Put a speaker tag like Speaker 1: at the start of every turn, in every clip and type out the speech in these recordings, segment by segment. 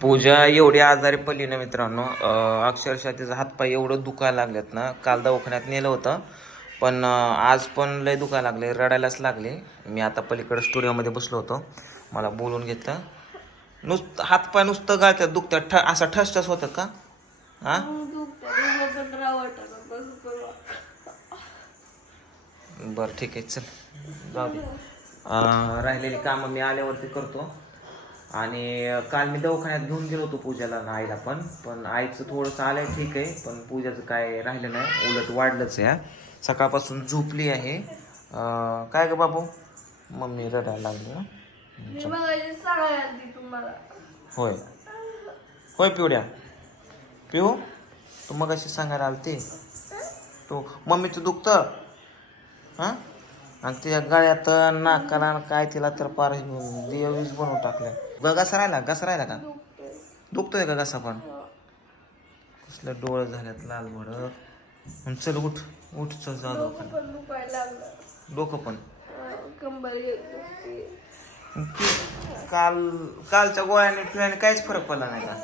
Speaker 1: पूजा एवढी आजारी पडली ना मित्रांनो अक्षरशः तिचा हातपाय एवढं दुखायला लागलेत ना काल दवाखान्यात नेलं होतं पण आज पण लय दुखायला लागले रडायलाच लागले. मी आता पलीकडे स्टुडिओमध्ये बसलो होतो मला बोलून घेतलं नुसतं हातपाय नुसतं गाळतात दुखतात ठ असं ठसठस होतं का? हा? बरं ठीक आहे चल. जाऊ दे. अं, राहिलेली कामं मी आल्यावरती करतो. आणि काल मी दवाखान्यात घेऊन गेलो होतो पूजाला आईला पण. पण आईचं थोडंसं आलंय ठीक आहे पण पूजाचं काय राहिलं नाही. उलट वाढलंच आहे हा. सकाळपासून झोपली आहे. काय ग बाबू? मम्मी रडायला लागली होय. होय पिवड्या. पिऊ तू मग अशी सांगायला आलती. तू मम्मीचं दुखतं? हां? आणि तिच्या गळ्यात नाकाला काय तिला तर पार देवीच बनवून टाकलं ग घसा राहिला घसा राहिला का? दुखतोय. का घसा पण? कसलं डोळं झाल्यात लाल भडक चल उठ उठ चल
Speaker 2: लागलं.
Speaker 1: डोकं पण. काल कालच्या गोळ्याने पिळ्याने काहीच फरक पडला नाही का?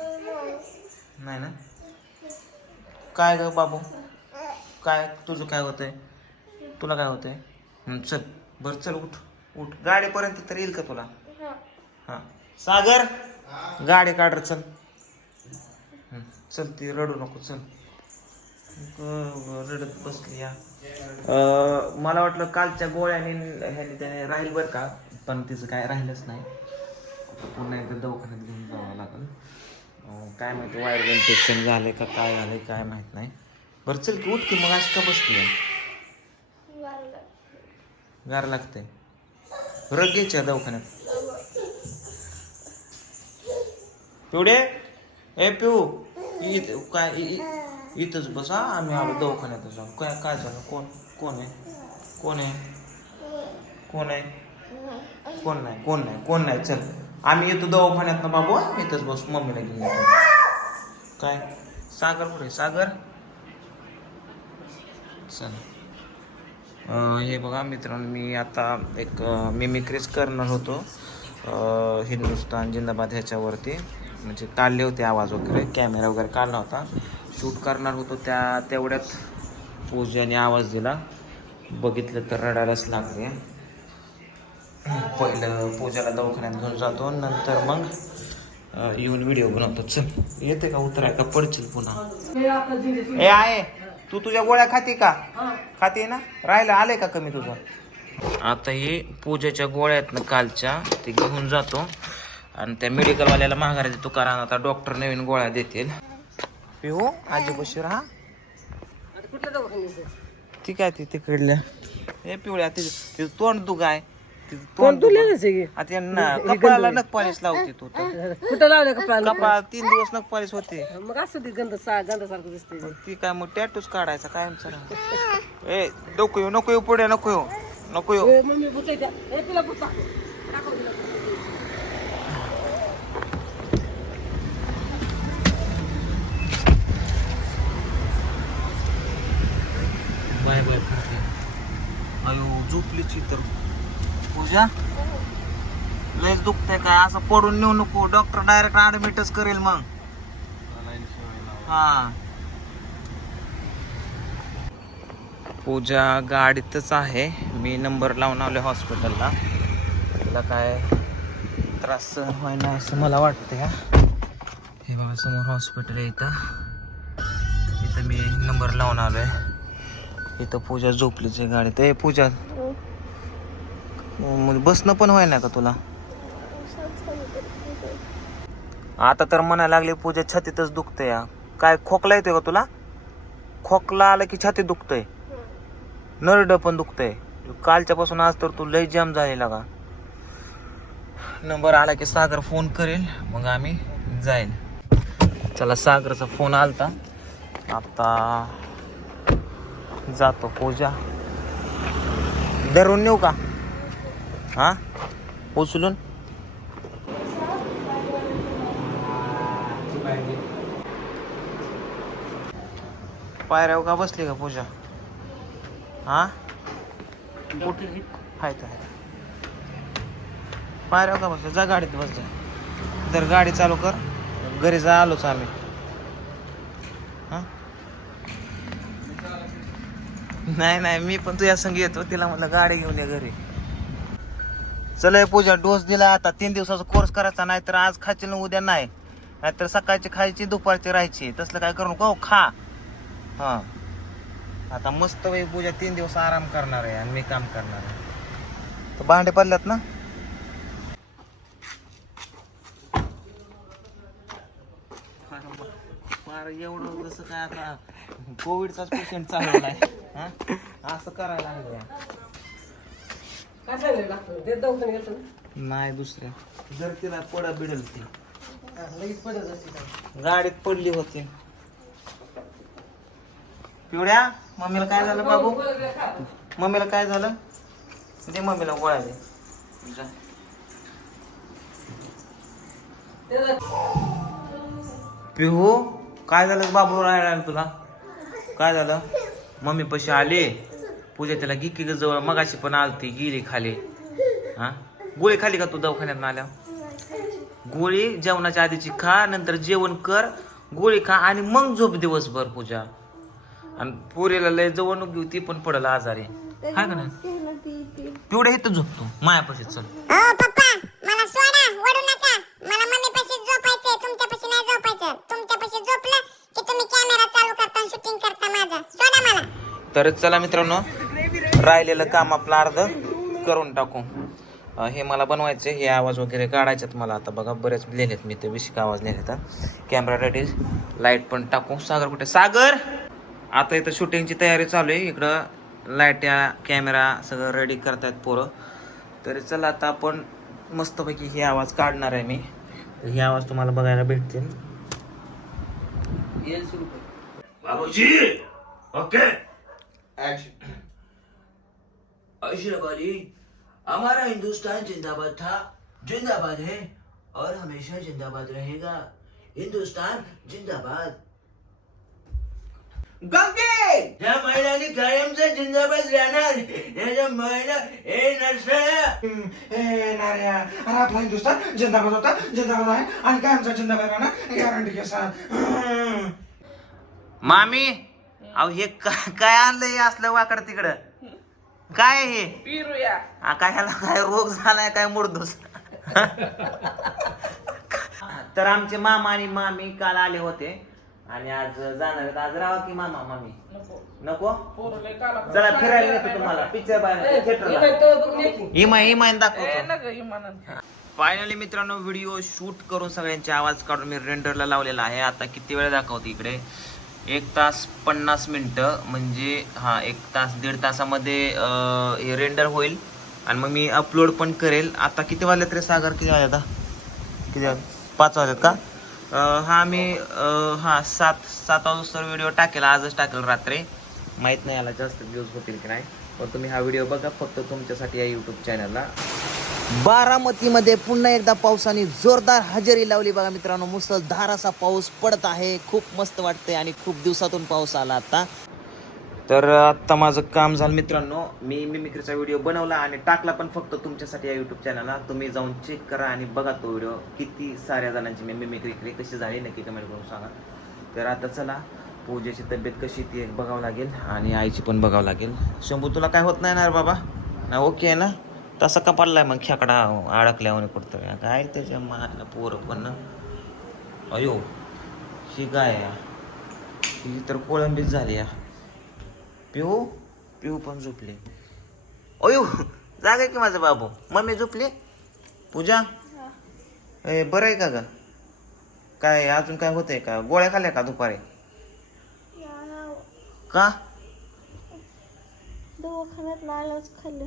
Speaker 1: नाही ना? काय ग बाबू? काय तुझं काय होतंय? तुला काय होतंय? हं, चल बर चल उठ उठ. गाडीपर्यंत तर येईल का तुला? हा सागर? गाडी काढ रे, चल. हं, चल ती रडू नको चल. ग- रडत बसली या. अं, मला वाटलं कालच्या गोळ्याने ह्याने त्याने राहील बरं का पण तिचं काय राहिलंच नाही. आता पुन्हा एकदा दवाखान्यात घेऊन जावं लागेल. अं, काय माहिती वायर इन्फेक्शन झाले का काय झालंय काय माहीत नाही. बरं चल की उठ की मग आज का बसली गार लागते रग घ्यायच्या दवाखान्यात. पिवडे ए पिऊ इथ काय इथंच बस हा? आम्ही आलो दवाखान्यात जाऊ काय काय झालं? कोण कोण आहे? कोण आहे? कोण आहे? कोण नाही कोण नाही कोण नाही. चल आम्ही येतो दवाखान्यात ना बाबू इथंच बस मम्मीला घेऊन येतो. काय? सागर कुठे सागर? चल. हे बघा मित्रांनो मी आता एक मिमिक्रीज करणार होतो. हिंदुस्तान जिंदाबाद ह्याच्यावरती म्हणजे काढले होते आवाज वगैरे कॅमेरा वगैरे काढला होता. शूट करणार होतो त्या तेवढ्यात पूजाने आवाज दिला. बघितलं तर रडायलाच लागले. पहिलं पूजाला दवाखान्यात घेऊन जातो नंतर मग येऊन व्हिडिओ बनवतो. चल येते का उतराय का? पडशील पुन्हा. ए आहे. तू तुझ्या गोळ्या खाते का? खाते ना? राहिलं आले का कमी तुझं? आता हे पूजेच्या गोळ्या आहेत ना कालच्या ते घेऊन जातो. आणि त्या मेडिकलवाल्याला माघारी देतो कारण आता डॉक्टर नवीन गोळ्या देतील. पिऊ आजी बशी राहा ठीक आहे ती तिकडल्या? हे पिवळ्या तिचं तिचं तोंड तू काय तिचं तोंड दुखा. आता या ना- कपाळाला नख पॉलिश लावते तू तर.
Speaker 3: कुठं लावलं कपडा
Speaker 1: कपाळ तीन दिवस नख पॉलिश होते.
Speaker 3: मग असं ते गंध सा गंधासारखं दिसते
Speaker 1: ती काय मग टॅटूच काढायचा कायम ए नको येऊ नको येऊ पुढे नको येऊ. नको येऊ.
Speaker 3: मम्मी बुचाय द्या ए तिला बुचा
Speaker 1: बाय बाय करते अयो झोपलीची तर. पूजा लयच दुखतंय काय? असं पडून नेऊ नको. डॉक्टर डायरेक्ट ऍडमिटच करेल मग. हा. पूजा गाडीतच आहे. मी नंबर लावून आलो हॉस्पिटलला. तिला काय त्रास सहन व्हायला असं मला वाटतं हा हे बघा समोर हॉस्पिटल आहे इथं. इथं मी नंबर लावून आलो आहे इथं पूजा झोपलीच आहे गाडीत. ए पूजा. बसणं पण व्हायना का तुला? आता तर म्हणायला लागली पूजा छातीतच दुखतंय. काय खोकला येतोय का तुला? खोकला आला की छाती दुखतंय. नरड पण दुखतंय. कालच्यापासून आज तर तू लय जाम झालेला का? नंबर आला की सागर फोन करेल मग आम्ही जाईल चला सागरचा फोन आलता. आता जातो पूजा. धरून नेऊ का? हा? उचलून? पायऱ्यावर का बसली का पूजा? हा? कुठे? का बस जा गाडीत बस जा. जर गाडी चालू कर. घरी जा आलोच आम्ही. हां? नाही नाही मी पण तुझ्या संग येतो. तिला म्हटलं गाडी घेऊन ये घरी. चल पूजा डोस दिला आता. तीन दिवसाचा कोर्स करायचा नाही तर आज खायची ना उद्या नाही. नाहीतर सकाळची खायची दुपारची राहायची. तसलं काय करू नको. हो, खा. हा. आता मस्त वेळी पूजा तीन दिवस आराम करणार आहे आणि मी काम करणार आहे. तर भांडे पडल्यात ना? एवढं जसं काय आता कोविडचाच पेशंट चालवला आहे हा? असं करायला लागलं नाही दुसऱ्या. जर तिला पड बिडल ती.
Speaker 3: हा.
Speaker 1: गाडीत पडली होती. पिवड्या मम्मीला काय झालं बाबू? मम्मीला काय झालं? दे मम्मीला गोळा दे. पिहू काय झालं बाबू राहिला तुला? काय झालं? मम्मी पशी आले. पूजा त्याला गिकी जवळ मगाशी पण आलती गिरी खाली. हा? गोळी खाली का तू दवाखान्यात आल्या? गोळी जेवणाच्या आधीची खा नंतर जेवण कर गोळी खा आणि मग झोप दिवसभर पूजा. आणि पोरीला लय जवळ नको घेऊ ती पण पडल आजारी. हाय का नाही? पिवड्या इथं झोपतो. मायापाशी चल.
Speaker 4: हो पप्पा मला सोडा वडू नका. मला मम्मी पाशी झोपायचंय तुमच्या पाशी नाही झोपायचं. तुमच्या पाशी झोपलं की तुम्ही कॅमेरा चालू करता शूटिंग करता माझं. सोडा मला.
Speaker 1: तर चला मित्रांनो राहिलेलं काम आपलं अर्ध करून टाकू. अं, हे मला बनवायचे हे आवाज वगैरे काढायच्यात मला. आता बघा बरेच लिहिलेत मी ते विशिक आवाज लिहिलेत कॅमेरा रेडी लाइट पण टाकू. सागर कुठे? सागर! आता इथं शूटिंगची तयारी चालू आहे. इकडं लाइट या कॅमेरा सगळं रेडी करतायत पोरं. तरी चला आता आपण मस्तपैकी हे आवाज काढणार आहे मी. तर हे आवाज तुम्हाला बघायला भेटतील. बाबूजी! ओके.
Speaker 5: अशरफ अली हमारा हिंदुस्तान जिंदाबाद था जिंदाबाद है और हमेशा जिंदाबाद रहेगा। हिंदुस्तान जिंदाबाद।
Speaker 1: गंगे!
Speaker 5: या महिलांनी कायमचा जिंदाबाद राहणार. याच्या महिला हे नरसळ्या
Speaker 6: ए नार्या अरे आपला हिंदुस्तान जिंदाबाद होता जिंदाबाद आहे आणि काय आमचा जिंदाबाद राहणार गॅरंटी.
Speaker 1: मामी अहो हे का- काय आणलंय हे असलं वाकड तिकडं? काय हे?
Speaker 3: पिरूया.
Speaker 1: आ, काय ह्याला काय रोग झालाय काय मुडदोस तर आमचे मामा आणि मामी काल आले होते. आणि आज जाणार आहेत. आज राहा की मामा मामी?
Speaker 3: नको.
Speaker 1: नको?
Speaker 3: पोरं लय काला
Speaker 1: चला फिरायला नेतो तुम्हाला. पिक्चर थिएटरला. इमा
Speaker 3: ए,
Speaker 1: दाखवतो.
Speaker 3: नका इमानानं.
Speaker 1: फायनली मित्रांनो व्हिडिओ शूट करून सगळ्यांचे आवाज काढून मी रेंडरला लावलेला आहे. आता किती वेळ दाखवते इकडे? एक तास पन्नास मिनटं. म्हणजे हा एक तास दीड तासामध्ये अं, हे रेंडर होईल. आणि मग मी अपलोड पण करेल. आता किती वाजले तरी सागर? किती वाजले आता? किती वाजले? पाच वाजलेत का? हा मी हां हा सात सात वाजता व्हिडिओ टाकेल आजच टाकेल रात्री. माहीत नाही याला जास्त व्ह्यूज होतील की नाही. पण तुम्ही हा व्हिडिओ बघा फक्त तुमच्यासाठी या यूट्यूब चॅनलला बारामतीमध्ये पुन्हा एकदा पावसाने जोरदार हजेरी लावली बघा मित्रांनो. मुसळधार असा पाऊस पडत आहे. खूप मस्त वाटते आणि खूप दिवसातून पाऊस आला आता. तर आत्ता माझं काम झालं मित्रांनो. मी मिमिक्रीचा व्हिडिओ बनवला आणि टाकला पण फक्त तुमच्यासाठी या यूट्यूब चॅनलला तुम्ही जाऊन चेक करा आणि बघा तो व्हिडिओ किती साऱ्या जणांची मी मिमिक्री केली कशी झाली नक्की कमेंट करून सांगा. तर आता चला पूजेची तब्येत कशी ती एक बघावं लागेल आणि आईची पण बघावं लागेल. शंभू तुला काय होत नाही ना बाबा? ना ओके आहे ना? तसा का पडलाय मग खेकडा अडकल्यावर कुठतं काय त्याच्या मायला पोरं पण ना. अयो ही गाय ही तर कोळंबीच झाली या पिऊ पिऊ पण झोपली. अयो जागा की माझा बाबू? मम्मी झोपली? पूजा? ए बरं आहे का ग? काय अजून काय होतंय का? गोळ्या खाल्ल्या का दुपारी? का?
Speaker 2: खाल्लं.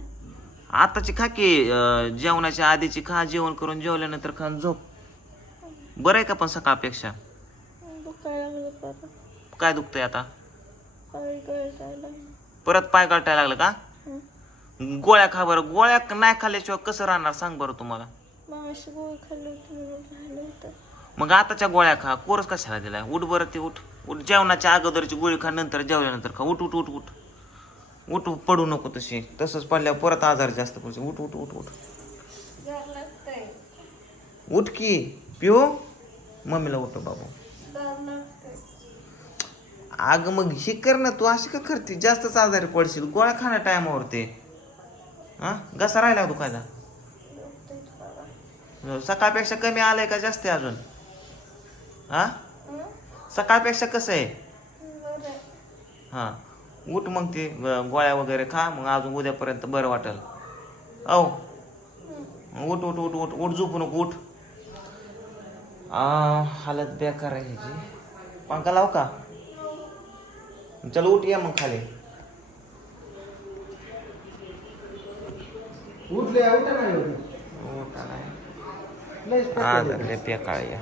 Speaker 1: आताची खा की अं, जेवणाच्या आधीची खा जेवण करून जेवल्यानंतर खा आणि झोप. बरं आहे का पण सकाळपेक्षा?
Speaker 2: दुखायला लागलं बाबा.
Speaker 1: काय दुखतंय आता? परत पाय गळटायला लागलं का? गोळ्या खा बरं. गोळ्या नाही खाल्ल्याशिवाय कसं राहणार? सांग बरं तुम्हाला. मग आताच्या गोळ्या खा. कोरस कशाला दिलाय? उठ बरं ते उठ. उठ. जेवणाच्या अगोदरची गोळी खा नंतर जेवल्यानंतर खा. उठ उठ उठ उठ. उठ पडू नको तशी. तसंच पडल्यावर परत आजार जास्त पडतो उठ उठ उठ उठ. उठ की. पिऊ? मम्मीला उठव बाबू. अगं मग हे कर ना तू अशी का करते? जास्तच आजारी पडशील गोळ्या खाणं टायमावर ते. हा? घसा राहिला का दुखायला? सकाळपेक्षा कमी आलंय का जास्त आहे अजून? हा? सकाळपेक्षा कसं आहे?
Speaker 2: हां.
Speaker 1: हा उठ मग ते गोळ्या वगैरे खा मग अजून उद्यापर्यंत बरं वाटेल. औ. उठ उठ उठ उठ उठ झोपू नको उठ. हालत बेकार आहे ह्याची. पंखा लाव का? चल उठ या मग खाली
Speaker 6: उठले उठा नाही.
Speaker 1: उठ. आदरले बेकाळ या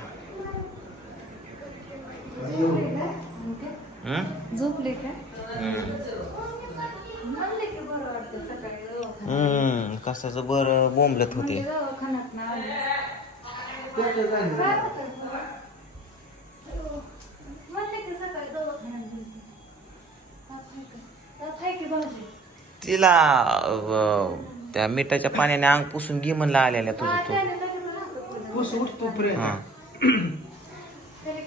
Speaker 1: हम्म?
Speaker 7: झोपले का
Speaker 1: हम्म.
Speaker 7: म्हणले की बरं वाटतं सकाळी दवाखान्यात.
Speaker 1: हम्म कशाचं बरं बोंबलत होते
Speaker 7: म्हणले दवाखान्यात ना आले.
Speaker 6: त्याचं झालं.
Speaker 7: काय होतं? म्हणले की सकाळी दवाखान्यात गेलते. ताप आहे का? ताप आहे की भाऊजी?
Speaker 1: तिला अं, त्या मिठाच्या पाण्याने अंग पुसून घे म्हणला आलेल्या तुझं
Speaker 7: हा,
Speaker 1: तू.
Speaker 6: पुस उठ प्रेम
Speaker 1: हा.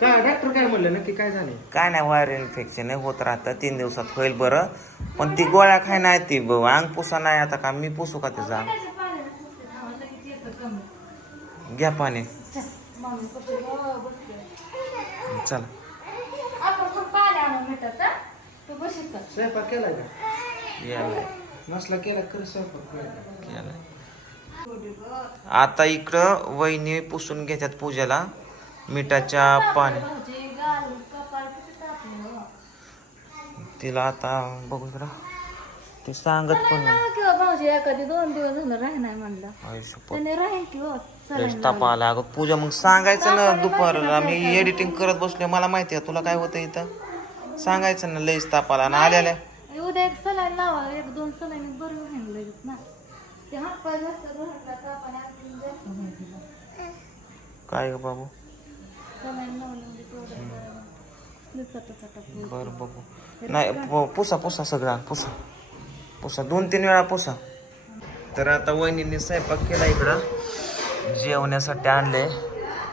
Speaker 6: काय डॉक्टर काय म्हणलं? नक्की काय झालं
Speaker 1: काय नाही व्हायरल इन्फेक्शन आहे होत राहतं. तीन दिवसात होईल बरं. पण ती गोळ्या खाय नाही ती ब- अंग पुसा नाही. आता का मी पुसू का
Speaker 7: कमी.
Speaker 1: घ्या पाणी.
Speaker 7: चल, आपण पाणी? तू?
Speaker 6: स्वयंपाक केलाय का?
Speaker 1: यालाय
Speaker 6: नसला केला कर स्वयंपाक
Speaker 1: आता इकडं वहिनी पुसून घेतात पूजेला. मिठाच्या पाणी. तिला आता बघू इकडं. ते सांगत पण
Speaker 7: किंवा भाऊजी एखादी दोन दिवस झालं राह नाही म्हणलं.
Speaker 1: आयुष्य
Speaker 7: त्याने राहील की हो
Speaker 1: ताप आला अगं पूजा मग सांगायचं ना दुपारला. मी एडिटिंग करत बसलोय. मला माहिती आहे तुला काय होतं इथं. सांगायचं ना लयच ताप आला. आणि आलेल्या
Speaker 7: उद्या एक सलाईन लावा एक दोन सलाईन बरं होईल लगेच ना ते हात पाय जास्त घरातला तापाने आणखी जास्त होईल तिला.
Speaker 1: काय ग बाबू
Speaker 7: सलाईन लावलं म्हणजे तेवढं बरं वाटतं. पोट.
Speaker 1: बरं बघू नाही पु- पुसा पुसा सगळा पुसा पुसा दोन तीन वेळा पुसा तर आता वहिनीने स्वयंपाक केला इकडं. जेवण्यासाठी आणले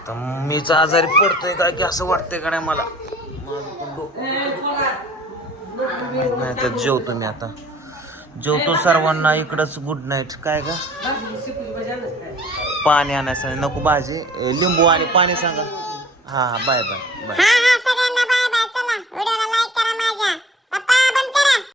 Speaker 1: तर मीच आजारी पडतोय काय की असं वाटतंय का नाही मला? माझं पण डोकं नाही तर जेवतो मी आता. जेवतो सर्वांना इकडंच गुड नाईट काय का पाणी आणायचं नको भाजी. लिंबू आणि पाणी सांगा. हा बाय बाय बाय